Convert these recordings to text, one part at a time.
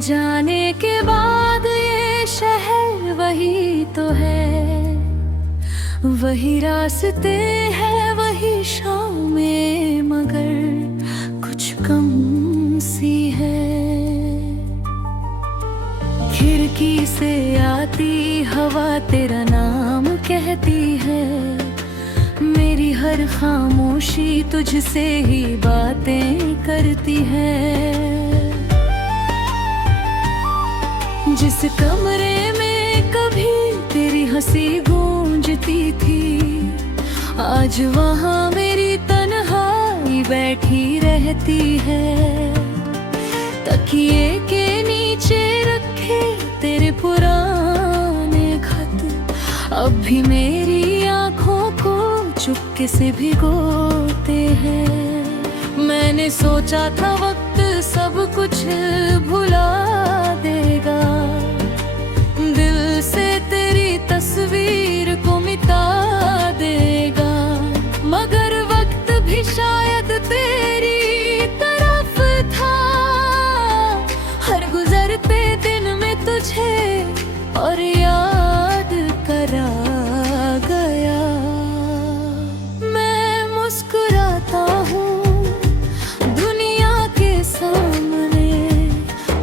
जाने के बाद ये शहर वही तो है, वही रास्ते हैं वही शामें, मगर कुछ कम सी है। खिड़की से आती हवा तेरा नाम कहती है, मेरी हर खामोशी तुझसे ही बातें करती है। जिस कमरे में कभी तेरी हंसी गूंजती थी, आज वहाँ मेरी तन्हाई बैठी रहती है। तकिए के नीचे रखे तेरे पुराने खत अब भी मेरी आँखों को चुपके से भिगोते हैं। मैंने सोचा था वक्त सब कुछ भुला देगा, दिल से तेरी तस्वीर को मिटा देगा, मगर वक्त भी शायद तेरी तरफ था। हर गुजरते दिन में तुझे और याद करा गया। मैं मुस्कुराता हूँ दुनिया के सामने,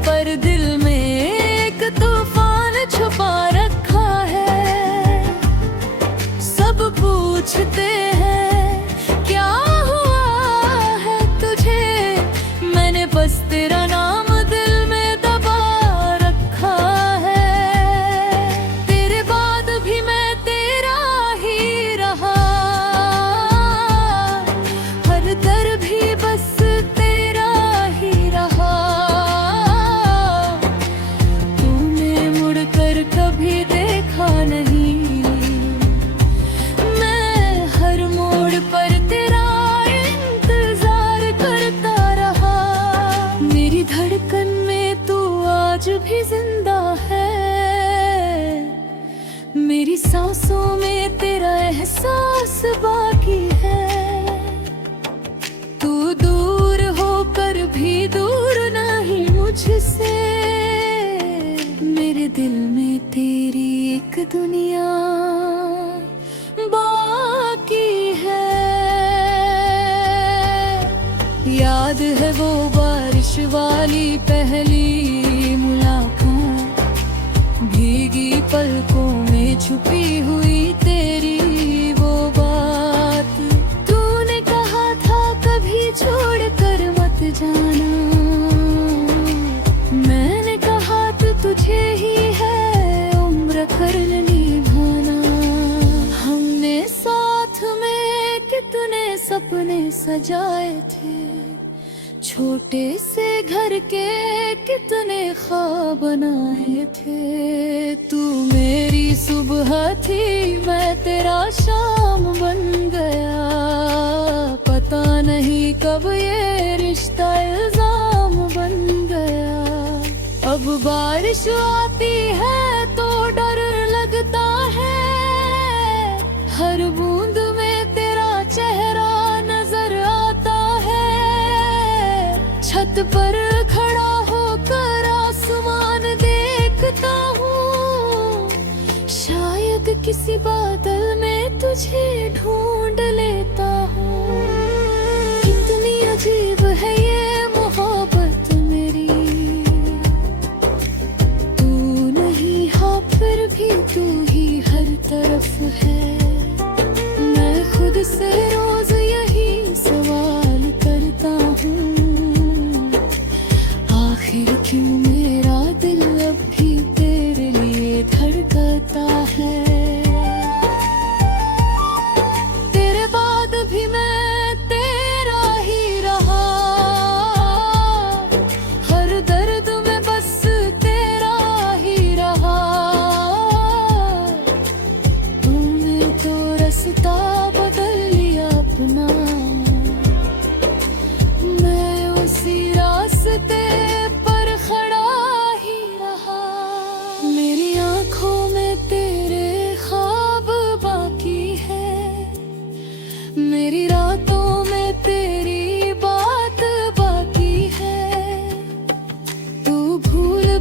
पर दिल में एक तूफान छुपा रखा है। सब पूछते हैं क्या हुआ है तुझे, मैंने बस तेरा नाम दिल में दबा रखा है। तेरे बाद भी मैं तेरा ही रहा, हर दर भी बस तेरा ही रहा। तूने मुड़कर कभी देखा नहीं, मैं हर मोड़ पर तेरा इंतजार करता रहा। मेरी धड़कन में तू आज भी जिंदा है, मेरी सांसों में तेरा एहसास बाकी है। तू दूर होकर भी दूर नहीं मुझसे, मेरे दिल में तेरी एक दुनिया बाकी है। याद है वो बारिश वाली पहली मुलाकात, भीगी पलकों में छुपी हुई तेरी वो बात। तूने कहा था कभी छोड़कर मत जाना, मैंने कहा तो तुझे ही है उम्र भर निभाना। हमने साथ में कितने सपने सजाए थे, छोटे से घर के कितने ख्वाब बनाए थे। तू मेरी सुबह थी, मैं तेरा शाम बन गया। पता नहीं कब ये रिश्ता इल्जाम बन गया। अब बारिश आती है तो डर लगता है, हर बूंद में तेरा चेहरा नजर आता है। छत पर खड़ा होकर आसमान देखता हूँ, शायद किसी बादल में तुझे ढूंढ लेता हूँ। कितनी अजीब है ये मोहब्बत मेरी, तू नहीं हाँ फिर भी तू ही हर तरफ है। मैं खुद से रोज यही सवाल करता हूँ, आखिर क्यों मेरा दिल अब भी तेरे लिए धड़कता है। तेरे बाद भी मैं तेरा ही रहा, हर दर्द में बस तेरा ही रहा। तूने तो रास्ता बदल लिया अपना, मैं उसी रास्ते पर खड़ा ही रहा। मेरी आँखों में तेरे ख्वाब बाकी है, मेरी रातों में तेरी बात बाकी है। तू भूल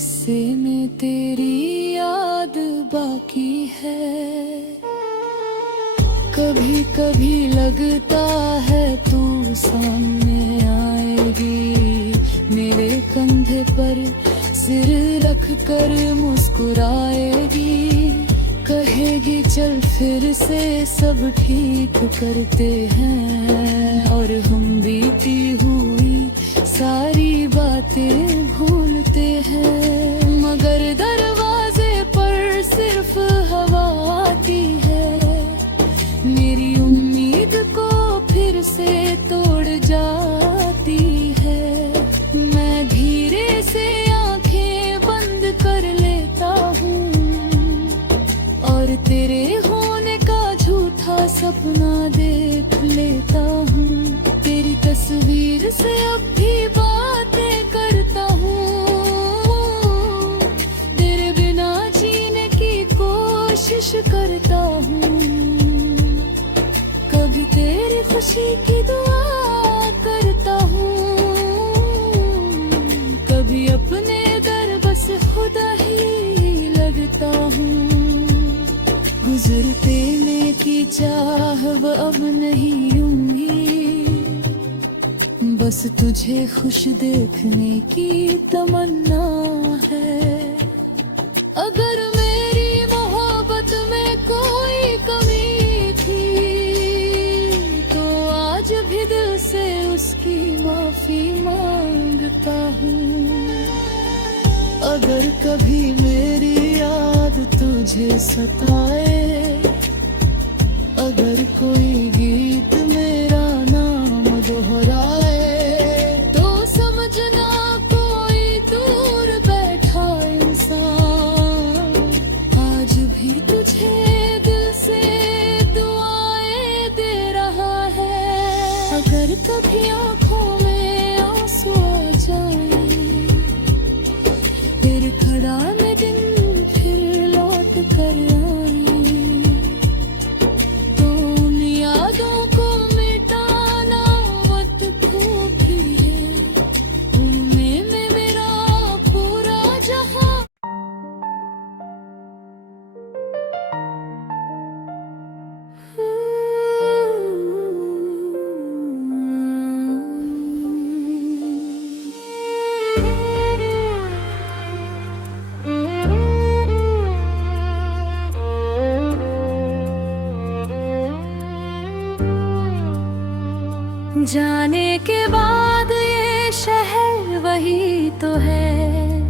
हिस्से में तेरी याद बाकी है। कभी कभी लगता है तू सामने आएगी, मेरे कंधे पर सिर रख कर मुस्कुराएगी, कहेगी चल फिर से सब ठीक करते हैं, और हम बीती हुई सारी बातें भूलते हैं। मगर दरवाजे पर सिर्फ हवा आती है, मेरी उम्मीद को फिर से तोड़ जाती है। मैं धीरे से आंखें बंद कर लेता हूँ और तेरे होने का झूठा सपना देख लेता हूँ। तेरी तस्वीर से अब भी बातें करता हूँ, तेरे बिना जीने की कोशिश करता हूँ। कभी तेरी खुशी की दुआ करता हूँ, कभी अपने दर बस खुदा ही लगता हूँ। गुजरते में की चाह अब नहीं होंगी, बस तुझे खुश देखने की तमन्ना है। अगर मेरी मोहब्बत में कोई कमी थी तो आज भी दिल से उसकी माफी मांगता हूँ। अगर कभी मेरी याद तुझे सताए, अगर कोई गीत मेरा नाम दोहराए, तो समझना कोई दूर बैठा इंसान आज भी तुझे दिल से दुआएं दे रहा है। अगर कभी आंखों में आंसू आ जाए, फिर खड़ा में दिन फिर लौट कर आए, तो उन यादों को मिटाना मत भूलिए, उनमें में मेरा पूरा जहां। जाने के बाद ये शहर वही तो है,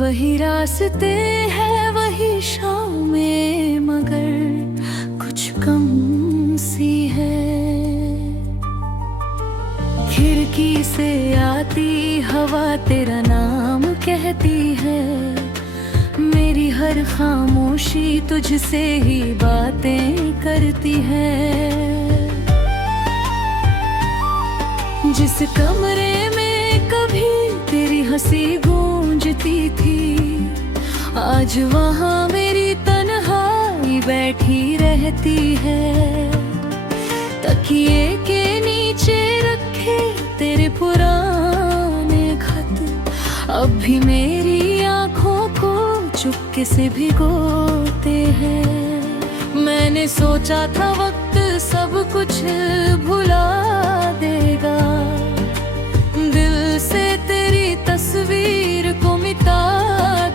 वही रास्ते हैं वही शामें, मगर कुछ कम सी है। खिड़की से आती हवा तेरा नाम कहती है, मेरी हर खामोशी तुझसे ही बातें करती है। जिस कमरे में कभी तेरी हंसी गूंजती थी, आज वहाँ मेरी तन्हाई बैठी रहती है। तकिए के नीचे रखे तेरे पुराने खत अब भी मेरी आंखों को चुपके से भिगोते हैं। मैंने सोचा था वक्त सब कुछ भुला देगा, दिल से तेरी तस्वीर को मिटा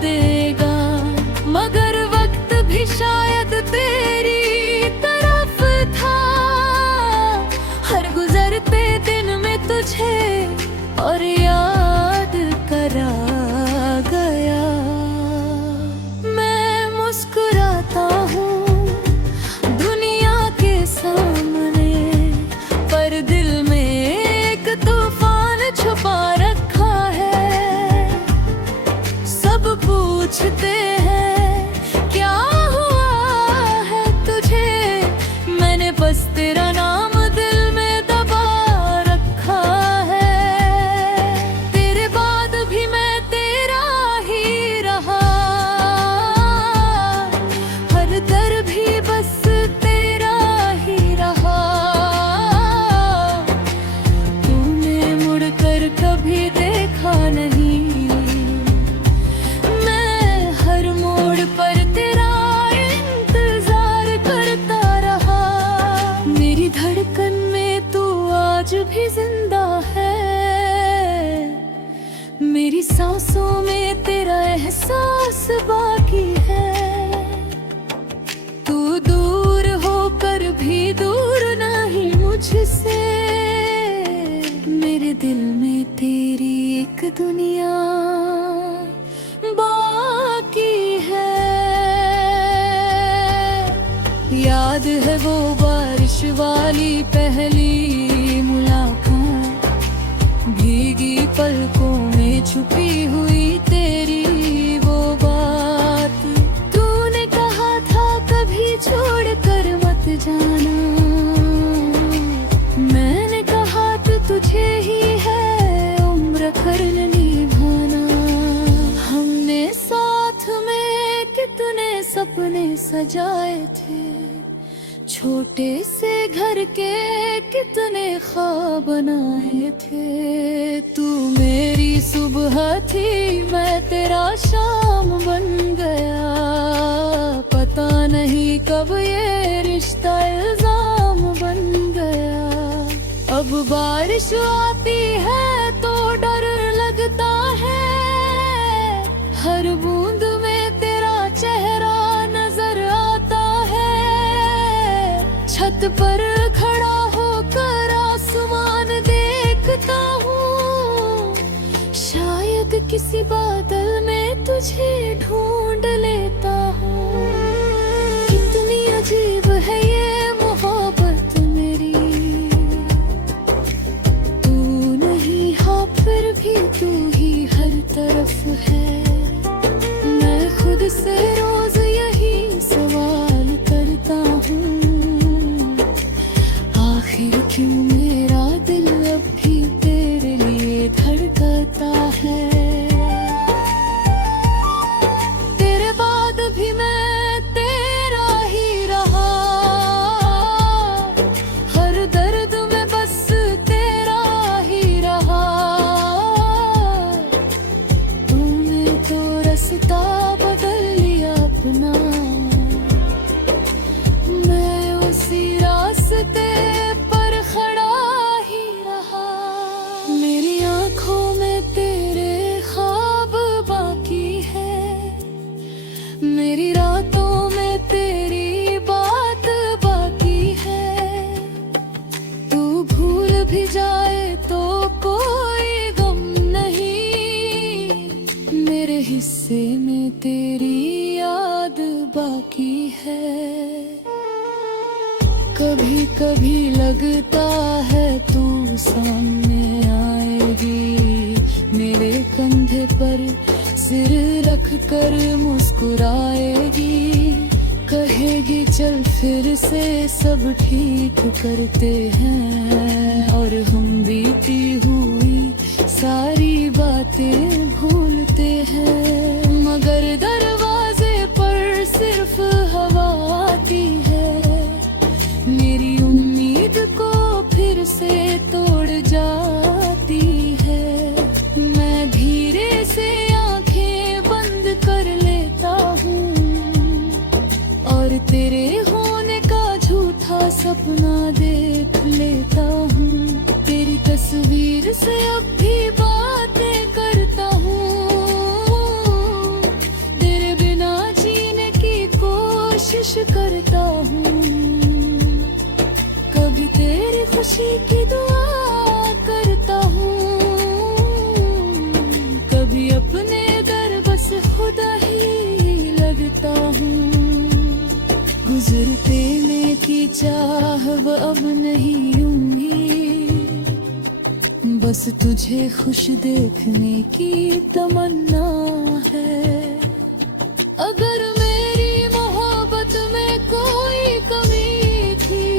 देगा, मगर वक्त भी शायद तेरी तरफ था। हर गुजरते दिन में तुझे और याद करा गया। मैं मुस्कुराता हूँ दुनिया के सामने, पर दिल में एक तूफान छुपा रखा है। सब पूछते हैं क्या हुआ है तुझे, मैंने बस तेरा नाम दिल में दबा रखा है। तेरे बाद भी मैं तेरा ही रहा, हर दर भी बस तेरा ही रहा। तूने मुड़कर कभी देखा नहीं, बाकी है। तू दूर होकर भी दूर नहीं मुझसे, मेरे दिल में तेरी एक दुनिया बाकी है। याद है वो बारिश वाली पहली मुलाकात, भीगी पलकों में छुपी हुई तेरी वो बात। तूने कहा था कभी छोड़ कर मत जाना, मैंने कहा तो तुझे ही है उम्र भर निभाना। हमने साथ में कितने सपने सजाए थे, छोटे से घर के कितने ख्वाब बनाए थे। तू मेरी सुबह थी, मैं तेरा शाम बन गया। पता नहीं कब ये रिश्ता इल्जाम बन गया। अब बारिश आती है तो डर लगता है, हर बूंद में तेरा चेहरा नजर आता है। छत पर खड़ा होकर आसमान देखता हूँ, शायद किसी बादल में तुझे ढूंढ लेता हूँ। कितनी अजीब है ये मोहब्बत मेरी, तू नहीं हाँ फिर भी तू ही हर तरफ है। मैं खुद से रोज यही सवाल करता हूँ, आखिर क्यों मेरा दिल अब भी तेरे लिए धड़कता है। तेरे बाद भी मैं तेरा ही रहा, हर दर्द में बस तेरा ही रहा। तूने तो रास्ता बदल लिया अपना, मैं उसी रास्ते मेरी रातों में तेरी बात बाकी है। तू भूल भी जाए तो कोई गम नहीं, मेरे हिस्से में तेरी याद बाकी है। कभी कभी लगता है तू सामने आएगी, मेरे कंधे पर सिर रख कर मुस्कुराएगी। कहेगी चल फिर से सब ठीक करते हैं, और हम बीती हुई सारी बातें भूलते हैं। मगर दरवाजे पर सिर्फ हवा आती है, मेरी उम्मीद को फिर से तोड़ जाती है। मैं धीरे से कर लेता हूँ, और तेरे होने का झूठा सपना देख लेता हूँ। तेरी तस्वीर से अब भी बातें करता हूँ, तेरे बिना जीने की कोशिश करता हूँ। कभी तेरी खुशी की दुआ करता हूँ, कभी अपने बस खुदा ही लगता हूँ। गुजरते में की चाह अब नहीं उम्मीद, बस तुझे खुश देखने की तमन्ना है। अगर मेरी मोहब्बत में कोई कमी थी,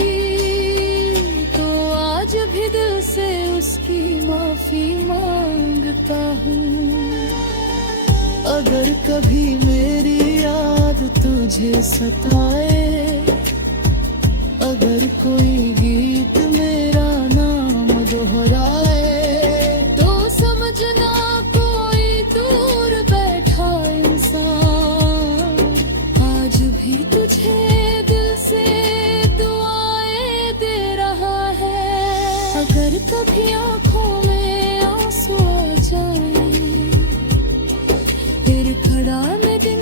तो आज भी दिल से उसकी माफी मांगता हूँ। अगर कभी मेरी याद तुझे सताए, अगर कोई गीत मेरा नाम दोहराए, तो समझना कोई दूर बैठा इंसान आज भी तुझे दिल से दुआएं दे रहा है। अगर कभी आंखों में आंसू आ जाए, खड़ा मैं दिन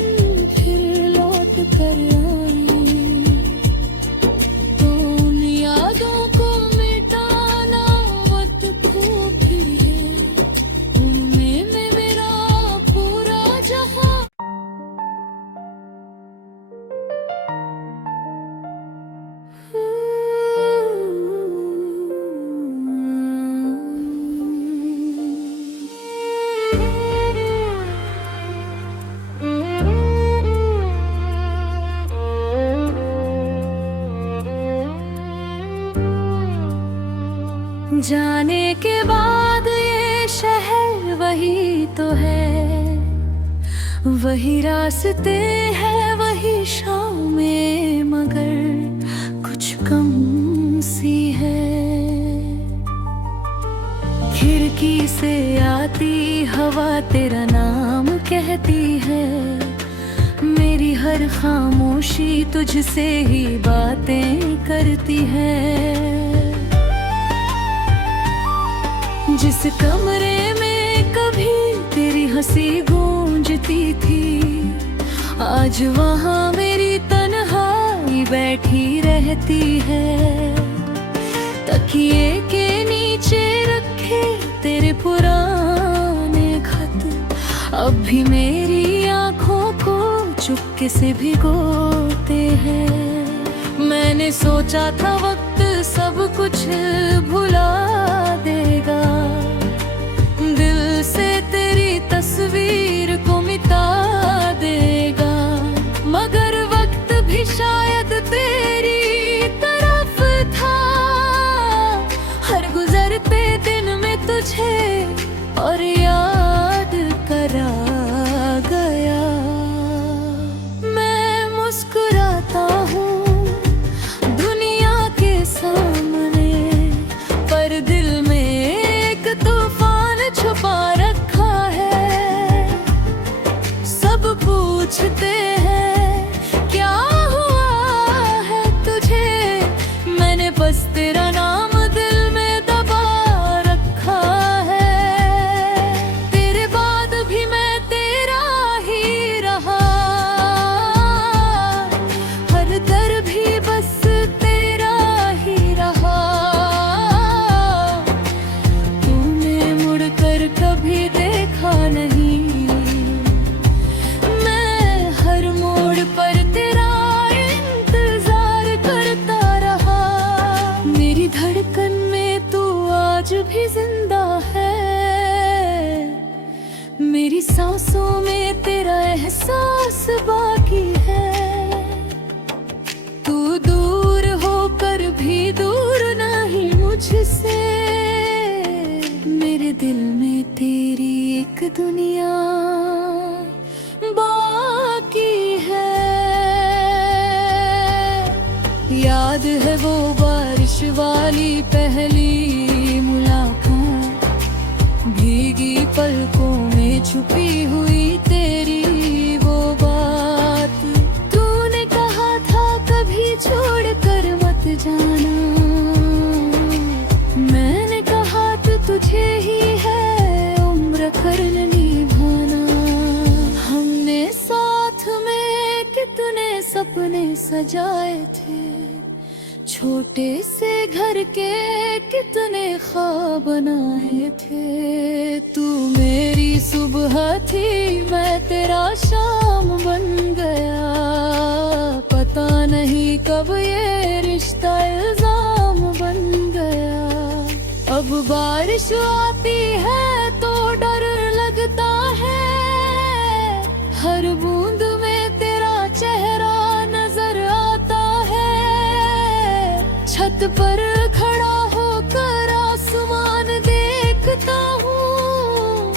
जाने के बाद ये शहर वही तो है, वही रास्ते हैं वही शामें, मगर कुछ कम सी है। खिड़की से आती हवा तेरा नाम कहती है, मेरी हर खामोशी तुझसे ही बातें करती है। जिस कमरे में कभी तेरी हंसी गूंजती थी, आज वहाँ मेरी तन्हाई बैठी रहती है। तकिए के नीचे रखे तेरे पुराने खत अब भी मेरी आँखों को चुपके से भिगोते हैं। मैंने सोचा था वक्त सब कुछ भुला देगा, दिल से तेरी तस्वीर को मिटा देगा, मगर वक्त भी शायद तेरी तरफ था। हर गुजरते दिन में तुझे और याद करा गया। मैं मुस्कुराता हूँ दुनिया के सामने, पर दिल में एक तूफान छुपा रखा है। सब पूछते हैं क्या हुआ है तुझे, मैंने बस तेरा नाम दिल में दबा रखा है। तेरे बाद भी मैं तेरा ही रहा, हर दर भी बस तेरा ही रहा। तूने मुड़कर कभी देखा नहीं, मैं हर मोड़ पर तेरा इंतजार करता रहा। मेरी धड़कन में तू आज भी जिंदा है, मेरी सांसों में तेरा एहसास बाकी है। तू दूर होकर भी दूर नहीं मुझसे, मेरे दिल में तेरी एक दुनिया बाकी है। याद है वो बारिश वाली पहली मुलाकात, भीगी पलकों में छुपी हुई तेरी वो बात। तूने कहा था कभी छोड़ कर मत जाना, मैंने कहा तो तुझे ही है उम्र भर निभाना। हमने साथ में कितने सपने सजाए थे, छोटे से घर के कितने ख्वाब बनाए थे। तू मेरी सुबह थी मैं तेरा शाम बन गया, पता नहीं कब ये रिश्ता इल्जाम बन गया। अब बारिश आती है तो डर लगता है, हर बूंद में तेरा चेहरा नजर आता है। छत पर खड़ा होकर आसमान देखता हूँ,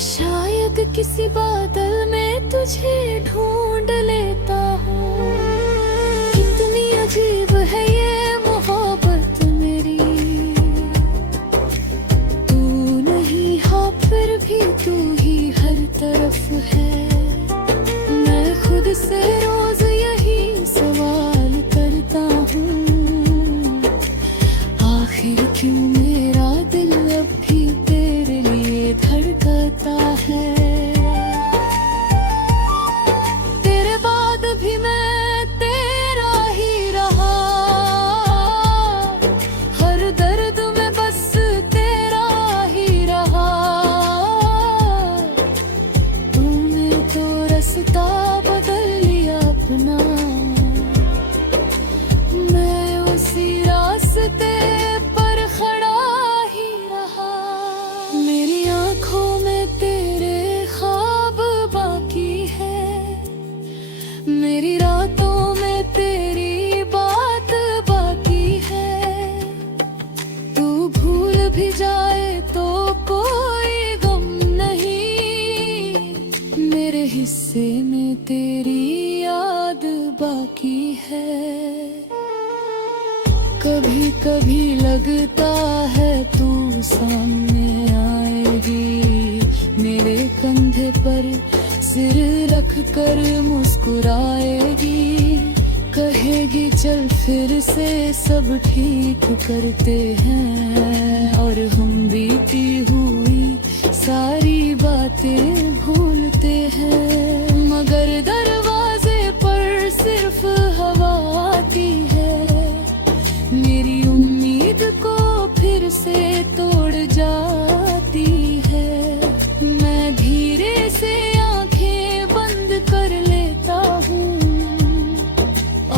शायद किसी बादल में तुझे ढूंढ लेता हूँ। कितनी अजीब है ये मोहब्बत मेरी, तू नहीं हाँ फिर भी तू ही हर तरफ है। मैं खुद से रोज यही सवाल करता हूँ, आखिर क्यों मेरा दिल अब भी तेरे लिए धड़कता है। तेरे बाद भी मैं तेरा ही रहा, हर दर्द में बस तेरा ही रहा। तूने तो रास्ता बदल लिया अपना, मैं उसी रास्ते पर खड़ा ही रहा। मेरी आंखों में तेरे ख्वाब बाकी है, मेरी रातों में तेरी बात बाकी है। तू भूल हिस्से में तेरी याद बाकी है। कभी कभी लगता है तू सामने आएगी, मेरे कंधे पर सिर रख कर मुस्कुराएगी, कहेगी चल फिर से सब ठीक करते हैं, और हम बीती हुई सारी बातें भूलते हैं। मगर दरवाजे पर सिर्फ हवा आती है, मेरी उम्मीद को फिर से तोड़ जाती है। मैं धीरे से आंखें बंद कर लेता हूँ,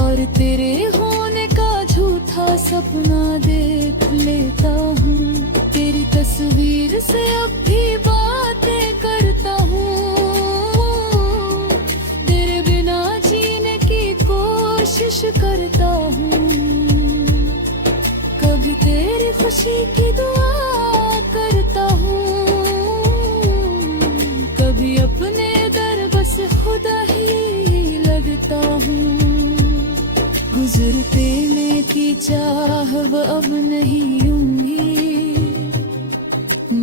और तेरे होने का झूठा सपना देख लेता हूँ। तेरी तस्वीर से अब भी बातें करता हूँ, तेरे बिना जीने की कोशिश करता हूँ। कभी तेरी खुशी की दुआ करता हूँ, कभी अपने दर बस खुदा ही लगता हूँ। गुजरते में की चाह अब नहीं उम्मीद,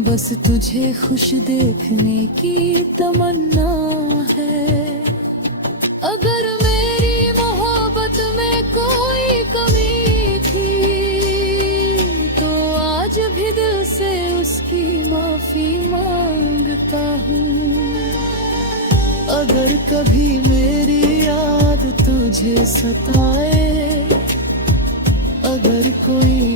बस तुझे खुश देखने की तमन्ना है। अगर मेरी मोहब्बत में कोई कमी थी, तो आज भी दिल से उसकी माफी मांगता हूँ। अगर कभी मेरी याद तुझे सताए, अगर कोई